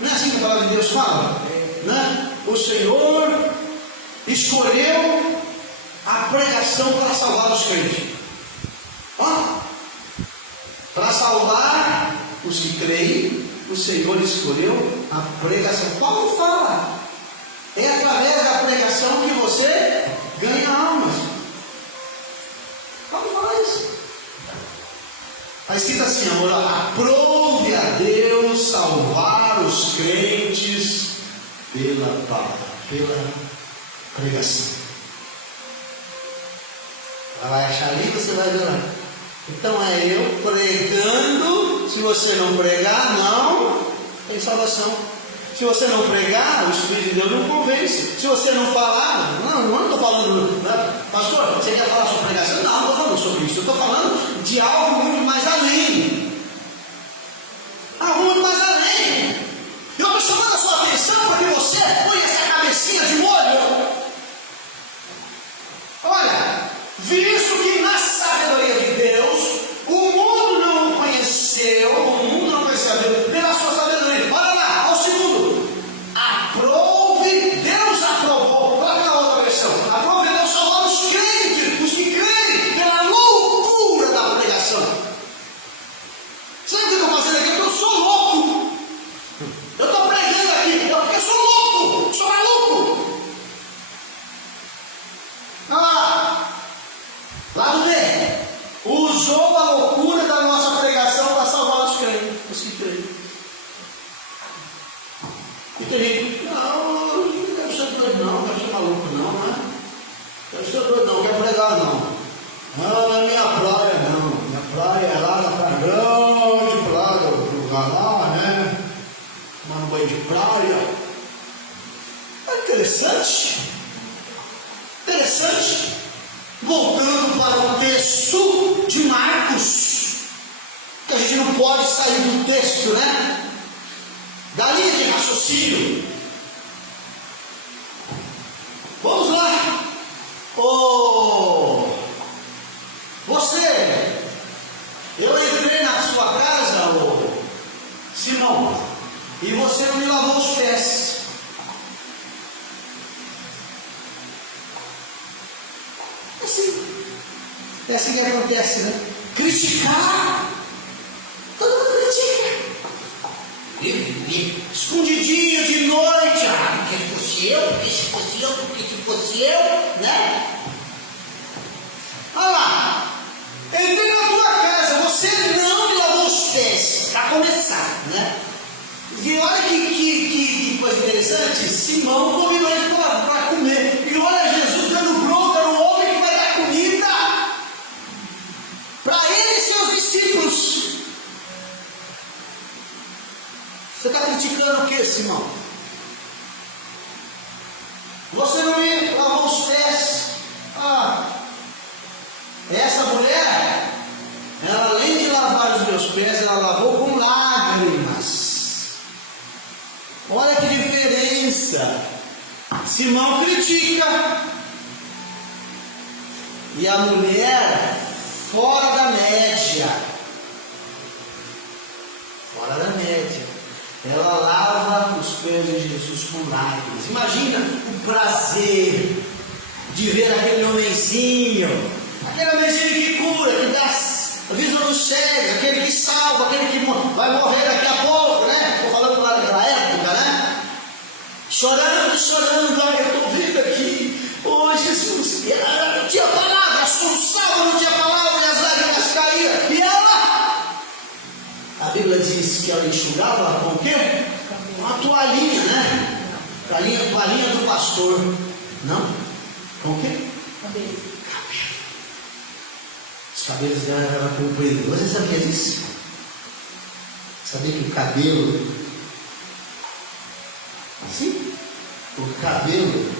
Não é assim que a palavra de Deus fala? Né? O Senhor escolheu a pregação para salvar os crentes. Ó, para salvar os que creem, o Senhor escolheu a pregação. Paulo fala, é através da pregação que você ganha almas. Paulo fala isso. Está escrito assim, amor, aprove a Deus salvar os crentes pela palavra, pela pregação. Ela vai achar ali, você vai ver lá. Então é eu pregando. Se você não pregar, não tem salvação. Se você não pregar, o Espírito de Deus não convence. Se você não falar, não estou falando, né? Pastor, você quer falar sobre pregação? Não estou falando sobre isso. Eu estou falando de algo muito mais além. Algo muito mais além. Eu estou chamando a sua atenção para que você põe essa cabecinha de molho. Olha, visto que na sabedoria de Deus, o mundo não o conheceu, a Deus pela sua sabedoria. Olha lá, ao segundo. Aprove, Deus aprovou. Olha na outra versão. Aprove Deus salvar os crentes, os que creem, pela loucura da pregação. Sabe o que eu estou fazendo aqui? Eu sou louco. Eu estou pregando aqui, porque eu sou louco, sou maluco. Olha lá. Lado B. Usou a loucura da nossa pregação para salvar os crentes, os que creem. E tem gente, não, eu quero ser doido não, quero ser maluco não, né? Quero ser doido não, quero pregar não. Não é minha praia não, minha praia é lá na grande praia, o lugar lá, né? Tomar um banho de praia. É interessante. Interessante. Voltando para o texto de Marcos, que a gente não pode sair do texto, né? Da linha de raciocínio. Vamos lá. Você, eu entrei na sua casa, Simão, e você não me lavou os pés. É assim que acontece, né? Criticar. Todo mundo critica. Escondidinho de noite. Porque se fosse eu, porque se fosse eu, porque se fosse eu, né? Olha lá. Entrei na tua casa, você não me lavou os pés. Para começar, né? E olha que coisa interessante. Simão convidou ele para comer. E olha Jesus dando bronca no homem que vai dar comida para ele e seus discípulos. Você está criticando o que, Simão? Você não me lavou os pés. Essa mulher, ela além de lavar os meus pés, ela lavou com lágrimas. Olha que diferença. Simão critica. E a mulher fora da média. Fora da média. Ela lava os pés de Jesus com lágrimas. Imagina o prazer de ver aquele homenzinho que cura, que dá visão dos cegos, aquele que salva, aquele que vai morrer daqui a pouco, né? Estou falando lá daquela época, né? Chorando, eu estou vendo aqui, oh Jesus, não tinha palavra, soluçava, não tinha palavra, e as lágrimas caíam, e ela, a Bíblia diz que ela enxugava com o quê? Uma toalhinha, né? Toalhinha do pastor, não? Com o quê? Cabelo. Os cabelos dela eram compridos. Você sabia disso? Sabia que o cabelo, assim, o cabelo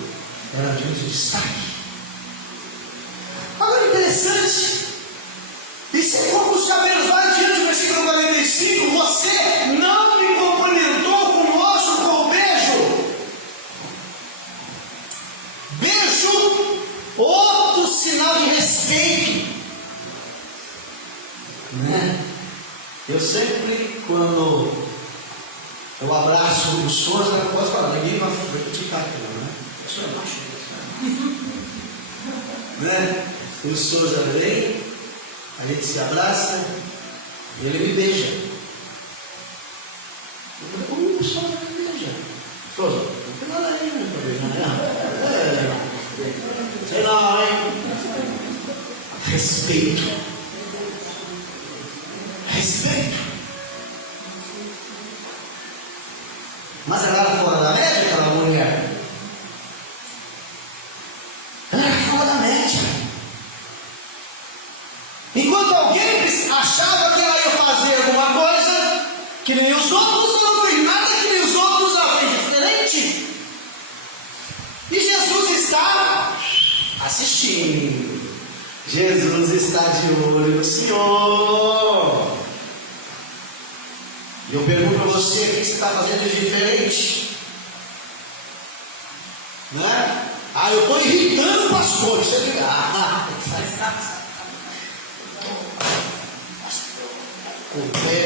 era de destaque. Agora interessante, e se como os cabelos lá adiante, versículo 45, você não me cumprimentou conosco com o beijo. Beijo, outro sinal de respeito. Né? Eu sempre, quando eu abraço o esposo, eu posso falar, ninguém vai criticar aquilo, né? Isso é macho, né? O esposo vem, a gente se abraça e ele me beija. Eu falei, o esposo me beija. Esposo, não tem nada aí, né? Para beijar, né? Sei lá, hein? Respeito. Mas ela era fora da média, aquela mulher. Ela era fora da média. Enquanto alguém achava que ela ia fazer alguma coisa que nem os outros, ela não fez nada que nem os outros, ela fez diferente. E Jesus está assistindo. Jesus está de olho no Senhor. E eu pergunto a você, o que você está fazendo de diferente? Né? Eu estou irritando o pastor. Você diga, o pé.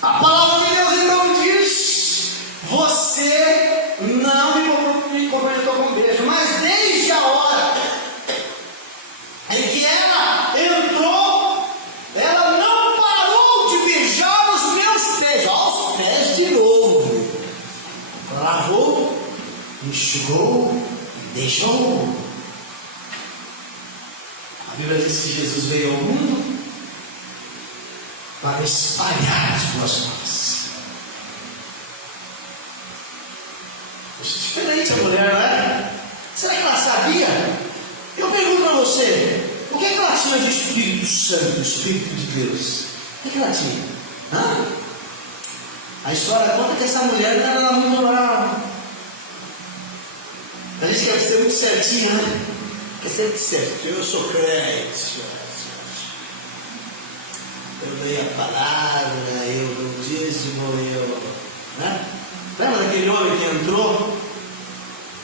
A palavra de Deus então diz: você não me cumprimentou com beijo, mas desde a hora em que ela entrou, ela não parou de beijar os meus pés, os pés de novo. Lavou, enxugou, beijou. A Bíblia diz que Jesus veio ao mundo para espalhar as boas novas. Isso é diferente a mulher, não é? Será que ela sabia? Eu pergunto para você, o que é que ela tinha de Espírito Santo, Espírito de Deus? O que é que ela tinha? A história conta que essa mulher não era muito lá. A gente quer ser muito certinho, né? Quer ser muito certo. Eu sou crente. Eu leio a palavra, eu dou dízimo, né? Lembra daquele homem que entrou?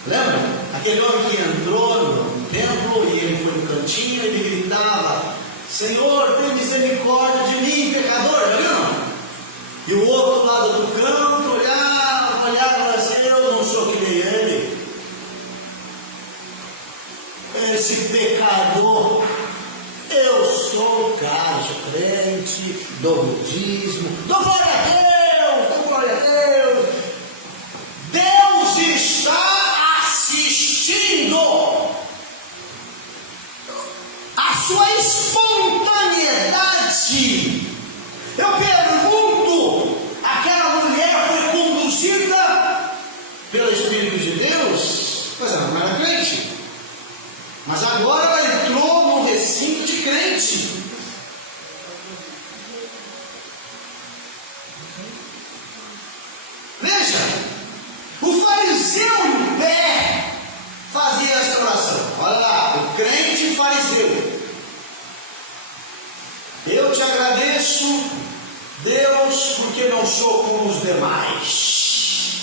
Lembra? Aquele homem que entrou no templo e ele foi no cantinho e ele gritava: Senhor, tem misericórdia de mim, pecador, já viu? E o outro lá do outro canto olhava assim: eu não sou que nem ele. Esse pecador, eu sou o cara, sou crente, dou budismo, dou glória a Deus, dou glória a Deus. Deus está assistindo a sua espontaneidade. Eu pergunto, aquela mulher foi conduzida pelo Espírito de Deus? Pois ela não era crente, mas agora ela entrou num recinto de crente. Veja, o fariseu em pé fazia essa oração. Olha lá, o crente fariseu. Eu te agradeço, Deus, porque não sou como os demais,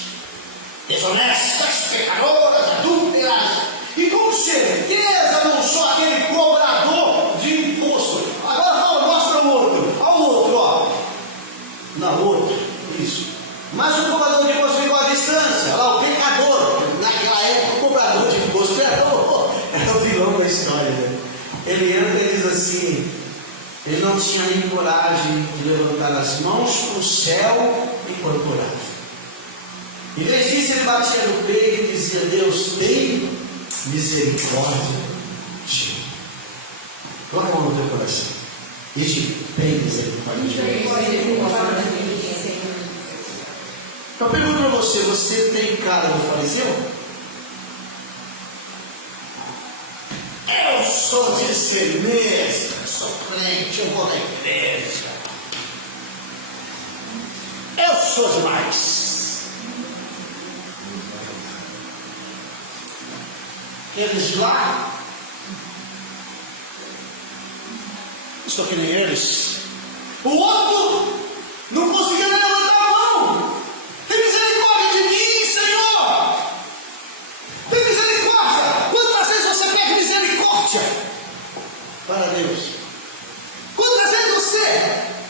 desonestas, pecadoras, adúlteras, e com certeza não sou aquele cobrador de imposto. Agora fala, mostra o outro, olha o outro, ó. assim, ele não tinha nem coragem de levantar as mãos para o céu enquanto orava. Em vez disso, ele batia no peito e dizia: Deus, tem misericórdia de mim. Coloca a mão no teu coração e diga: tem misericórdia de mim. Então, eu pergunto para você: você tem cara de fariseu? Eu sou discernista, sou crente, eu vou na igreja. Eu sou demais. Eles de lá, estou que nem eles. O outro não conseguia nem levantar a mão. Tem misericórdia de mim, Senhor. Tem misericórdia. Quantas vezes você pede misericórdia para Deus? Quantas vezes você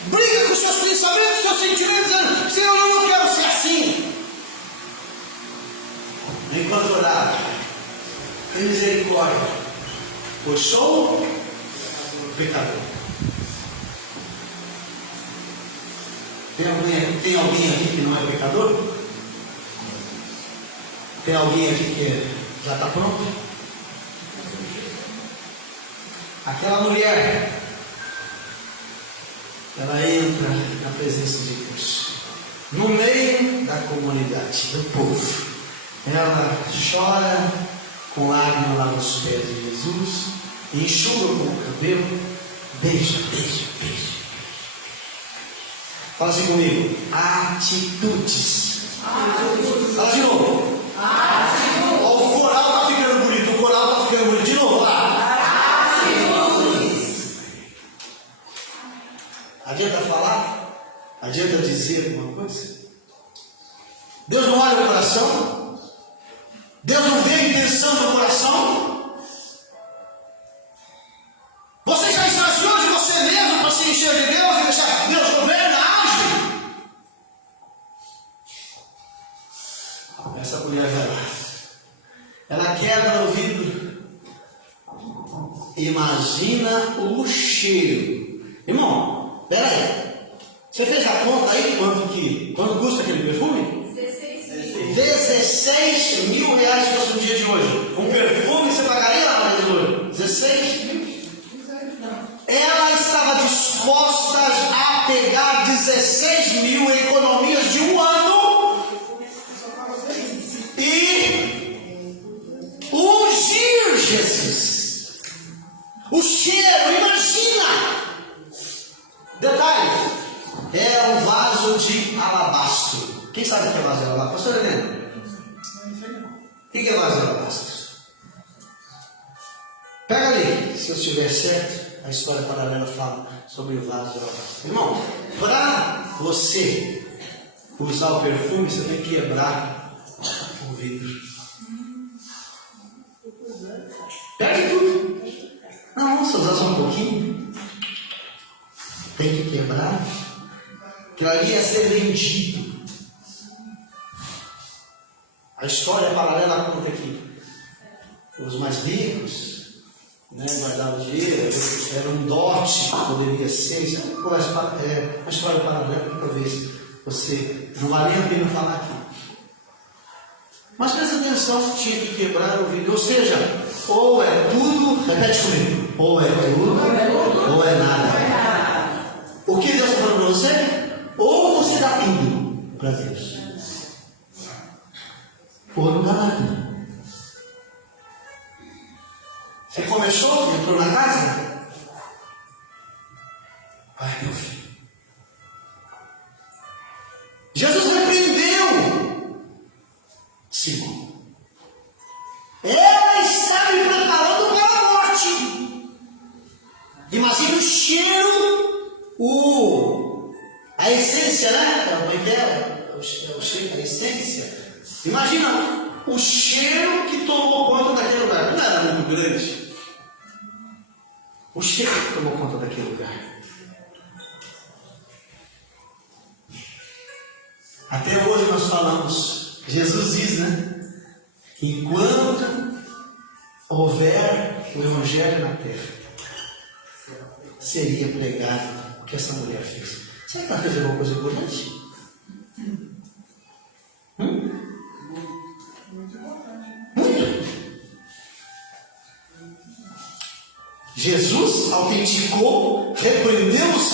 briga com seus pensamentos, seus sentimentos, dizendo: Senhor, eu não quero ser assim. Enquanto orava: tem misericórdia, pois sou pecador. Tem alguém aqui que não é pecador? Tem alguém aqui que já está pronto? Aquela mulher, ela entra na presença de Deus, no meio da comunidade, do povo. Ela chora com lágrimas lá nos pés de Jesus, enxuga com o cabelo, beija, beija, beija. Fala assim comigo: atitudes. Fala de novo. Atitudes. Ó, o coral está ficando bonito, o coral está ficando bonito. De novo, lá. Atitudes. Adianta falar? Adianta dizer alguma coisa? Deus não olha o coração? Deus não vê a intenção do coração? Você já esvaziou de você mesmo para se encher de Deus e deixar Deus governa, age? Essa mulher vai lá. Ela quebra o vidro. Imagina o cheiro. Irmão, pera aí. Você fez a conta aí quanto custa aquele perfume? 16 mil reais se fosse no dia de hoje. Um perfume você pagaria lá no dia de hoje? 16 mil? Ela estava disposta a pegar 16 mil economias de um ano e ungir Jesus. O cheiro, imagina! Detalhe: era um vaso de alabastro. Quem sabe o que é vaso de alabastro? Pastor Helena? O que é vaso de alabastro? Pega ali, se eu estiver certo, a história paralela fala sobre o vaso de alabastro. Irmão, para você usar o perfume, você tem que quebrar o vidro. Perde tudo. Não, se usar só um pouquinho, tem que quebrar. Que ali ia ser vendido. A história paralela conta que os mais ricos, né, guardavam dinheiro, era um dote que poderia ser. Isso é uma história paralela que talvez você não vale a pena falar aqui. Mas presta atenção, tinha que quebrar o vidro. Ou seja, ou é tudo, repete comigo, ou é tudo, ou é nada. O que Deus está falando para você? Ou você dá tudo para Deus, ou não dá nada. Você começou, entrou na casa? Vai, meu filho. Jesus repreendeu Simão. Ela está me preparando para a morte. Imagina o cheiro, a essência, né? Como é que é? O cheiro, a essência. Imagina o cheiro que tomou conta daquele lugar. Não era muito grande. O cheiro que tomou conta daquele lugar. Até hoje nós falamos, Jesus diz, né? Enquanto houver o Evangelho na terra, seria pregar o que essa mulher fez. Será que ela fez alguma coisa importante? Muito. Jesus autenticou, repreendeu os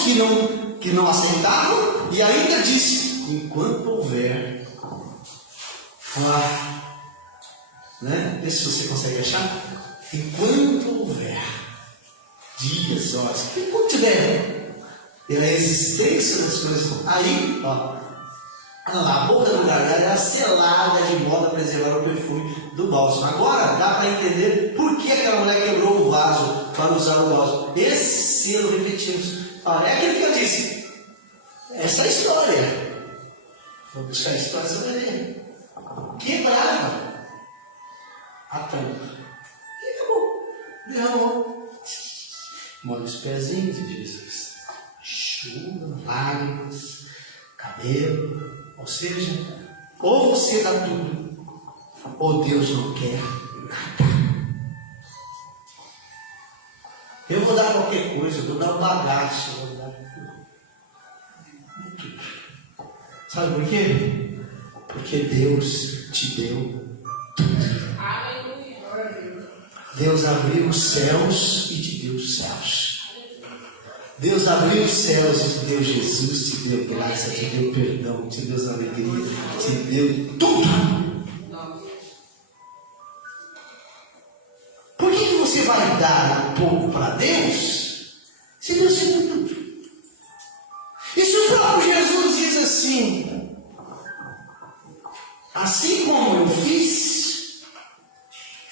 que não aceitavam e ainda disse: enquanto houver, né? Vê se você consegue achar. Enquanto houver dias, horas, enquanto tiver a existência das coisas, aí, a boca do gargalo era selada de modo a preservar o perfume do bálsamo. Agora dá para entender por que aquela mulher quebrou o vaso para usar o bálsamo. Esse selo, repetimos, é aquilo que eu disse. Essa é a história. Vou buscar a história, você vai ver. Quebrava a tampa. E acabou. Derramou. Molha os pezinhos de Jesus. Chuva, lágrimas, cabelo. Ou seja, ou você dá tudo, ou Deus não quer nada. Eu vou dar qualquer coisa, eu vou dar um bagaço, eu vou dar tudo. Sabe por quê? Porque Deus te deu tudo. Deus abriu os céus e te deu os céus. Deus abriu os céus e te deu Jesus, te deu graça, te deu perdão, te deu alegria, te deu tudo. Por que você vai dar um pouco para Deus se Deus te deu tudo? E se o próprio Jesus diz assim: assim como eu fiz,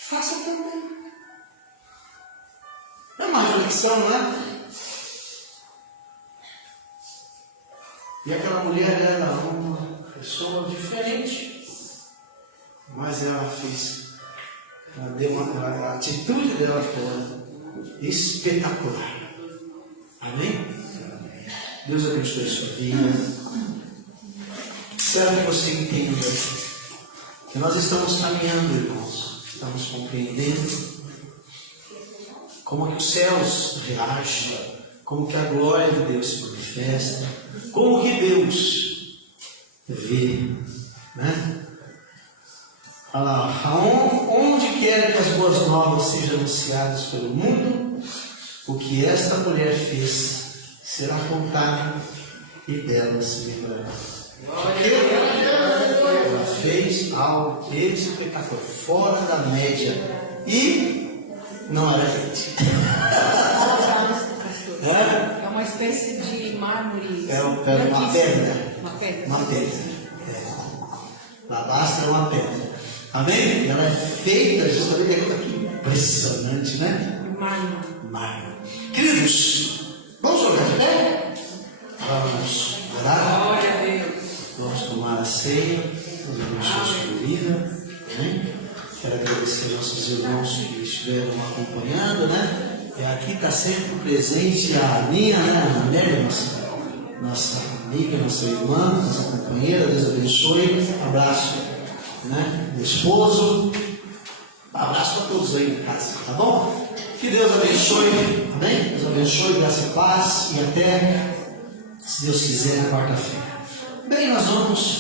faça também. É uma reflexão, não é? E aquela mulher era uma pessoa diferente, mas ela fez, a atitude dela foi espetacular. Amém? Deus abençoe a sua vida. Espero que você entenda que nós estamos caminhando, irmãos, estamos compreendendo como que os céus reagem, como que a glória de Deus se manifesta, como que Deus vê, né? Onde quer que as boas novas sejam anunciadas pelo mundo, o que esta mulher fez será contado e dela se lembrará. Porque ela fez algo espetacular, fora da média, e não era gente. É uma espécie de mármore. É uma pedra. Uma pedra. Alabastro é uma pedra. Amém? Ela é feita justamente aqui. Impressionante, né? Mármore. Queridos, vamos olhar de pé? Vamos orar. Glória a Deus. Vamos tomar a ceia. Vamos abençoar a sua vida. Amém? Quero agradecer aos nossos irmãos que estiveram acompanhando, né? E aqui está sempre presente a Aninha, né? A mulher, nossa amiga, nossa irmã, nossa companheira. Deus abençoe. Abraço, né? Meu esposo. Abraço para todos aí em casa, tá bom? Que Deus abençoe, amém? Deus abençoe, graça e paz. E até, se Deus quiser, na quarta-feira. Bem, nós vamos.